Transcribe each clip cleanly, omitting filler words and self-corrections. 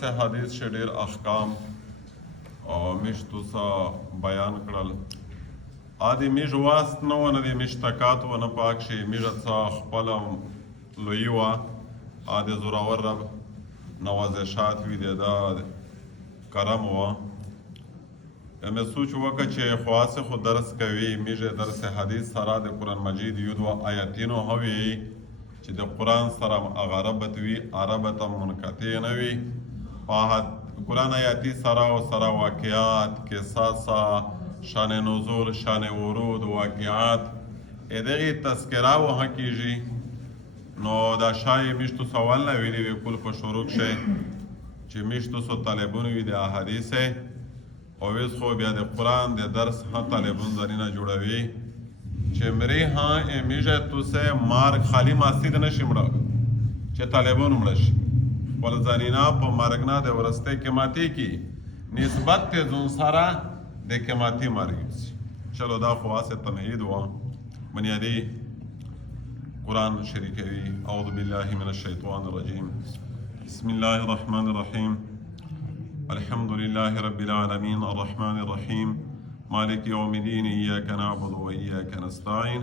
سے حدیث سے ډیر احکام او مشتو سا بیان کړل ادي میژ واست نه ونه د مشتکات ونه پاک شي میژ سا خپل لوی وا ادي زوراور رب نوازشات وی دا کرم وا مې سوچ وکړ چې خواص خو درس کوي میژ درس حدیث سره د قرآن مجید یو دو آیاتینو هوي چې د قرآن سره غربت وی عربت منقطع نه وي قرآن آیاتی سرا و سرا واقعات قصاصا شان نزول شان ورود واقعات ادغی تذکرہ وہاں کیجی نو دا شای میشتو سوال نه ویلی وی کل په شروع شه چې میشتو سو طالبون وی د احادیث او ویس خو بیا د قرآن د درس ها طالبون زنینا جوړوي چې مری ها میشه تو سه مارک خالی ماسید نشي مړه چې طالبون مړه شي ول زنینا په مرګ نه د ورسته قیمتي کی نسبت ته زون سره د قیمتي مرګ چلو دا خواصه تمهید و بنیادی قرآن شریکوي اعوذ بالله من الشیطان الرجیم بسم الله الرحمن الرحیم الحمد لله رب العالمين الرحمن الرحيم مالك يوم الدين إياك نعبد وإياك نستعين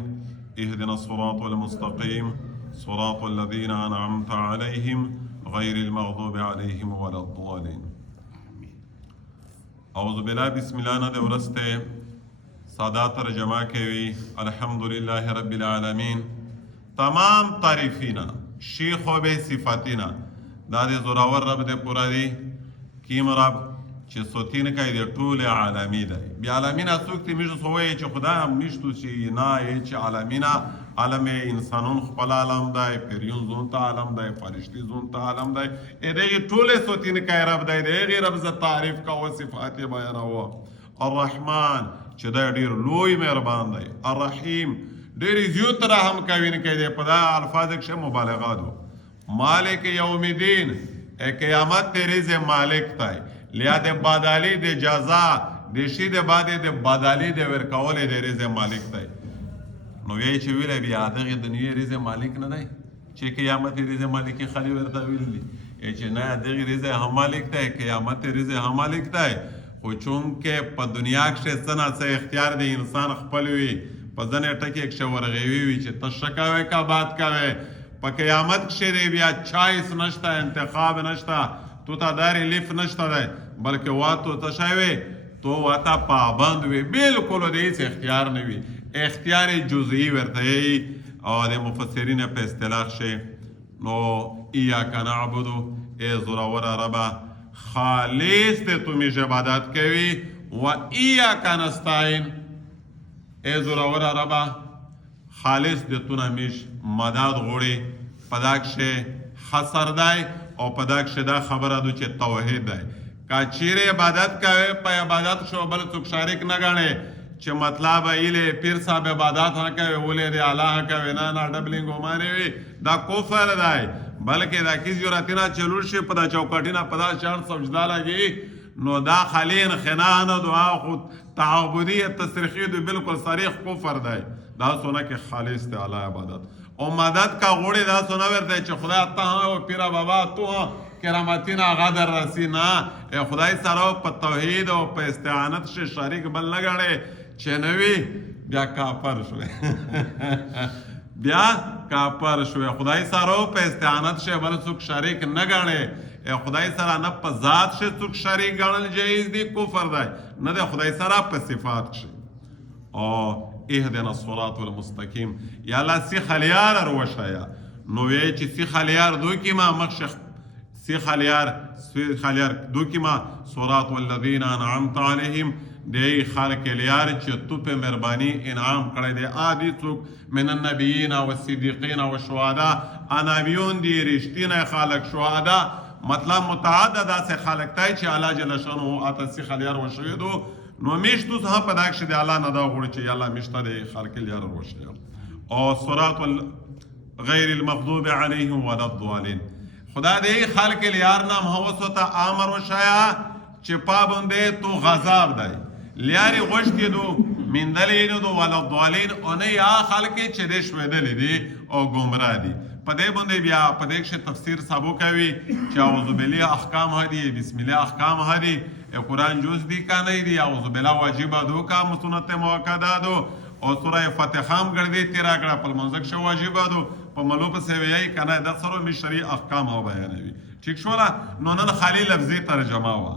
اهدنا الصراط المستقيم صراط الذين أنعمت عليهم غير المغضوب عليهم ولا الضالين اعوذ بالله بسم الله نه د ورسته ساده ترجمه کوي الحمد لله رب العالمين تمام تعریفینا شیخ و به صفاتینا دا د زوراور رب د پورا دی کیم رب چې سوتین کوي د ټول عالمی دی بیا عالمینا څوک تی میشو سوې چې خدا میشتو چې نه چې عالمینا عالم انسانون خپل عالم دی پریون زون ته عالم دی فرشتي زون ته عالم دی دغه ټول سوتین کوي رب دی دغه رب ز تعریف کا او صفات بیان هو الرحمن چې دا ډیر لوی مهربان دی الرحیم ډیر زیات رحم کوي نه کوي په دا الفاظ کې مبالغه دو مالک یوم الدین قیامت تیرے سے مالک تای لیا دے بادالی دے جزا دے شی دے بادے دے بادالی دے ورکولے دے رزے مالک تای نو یې چې ویلې بیا دغه دنیا رزه مالک نه دی چې قیامت رزه مالک خالی ورته ویلي چې نه دغه رزه هم مالک دی قیامت رزه هم مالک دی خو چون کې په دنیا کې سنا سه اختیار دی انسان خپل وي په ځنه ټکی یک شورغوي وي چې تشکاوي کا بات کاوي په قیامت کې بیا چایس نشته انتخاب نشته تو تا داری لیف نشته دی بلکې واتو تشوي تو واتا پابند وي بالکل دې اختیار نه وي اختیار جزئی ورته او د مفسرین په اصطلاح شي نو ایاک نعبد ای زوراور ربا خالص ته تو میش عبادت کوي و ایاک نستعین ای زوراور ربا خالص د تو میش مدد غوړي پداکشه خسر دی او پداکشه دا خبره دو چې توحید دی کا چیرې عبادت کوي په عبادت شو بل څوک شریک نه غاڼي چې مطلب ایله پیر صاحب عبادت نه کوي ولې د الله کوي نه ډبلینګ ومانه وي دا کفر دی بلکې دا کیږي راتینا چلور شي په دا چوکاټینا په دا چار سجدا لګي نو دا خالین خنان دعا خو تعبدیه تصریحی دی بالکل صریح کفر دی دا سونه کې خالص ته الله عبادت او مدد کا غوړي دا سونه ورته چې خدای ته او پیر بابا تو کرامتینا غادر رسینا خدای سره په توحید او په استعانت شي شریک بل نه غړي چې نوی بیا کافر شوی بیا کافر شوی خدای سره په استعانت شي بل څوک شریک نه غړي خدای سره نه په ذات شي څوک شریک غړل جایز دی کفر دی نه د خدای سره په صفات شي او اهدنا الصراط المستقيم یا الله سی خلیار روشایا نو وی چې سی خلیار دوی کی ما مخشخ سی خلیار دو کی ما صراط والذین انعمت علیهم دی خلق لیار چې تو په مهربانی انعام کړی دی عادی څوک من النبیین او الصدیقین او الشهداء انبیون دی رښتینه خلق شهدا مطلب متعدد اسه خلق تای چې الله جل شانه اته سی خلیار وشویدو نو میشتو صح په داک شه دی الله نه دا غوړي چې الله مشته دی خلق لیار وشوی او صراط غیر المغضوب علیهم ولا الضالین خدا دې خلق لیار نام هوسته امر وشایا چې پابنده تو غضب دی لیاری غشتی دو مندلی دو ولا الضالین اونه یا خلق چې دې شویدل دي او گمراه دي په دې باندې بیا په دې کې تفسیر سابو کوي چې اعوذ بالله احکام هدي بسم الله احکام هدي قرآن جز دی کا نہیں دی اعوذ بالله واجب دو کا سنت مؤکده دو او سوره فتحه هم ګرځي تیرا کړه په منځک شو واجب دو په ملو په سوي کنه د سره می شرع احکام او بیانوي ٹھیک شو نو نن خالی لفظي ترجمه وا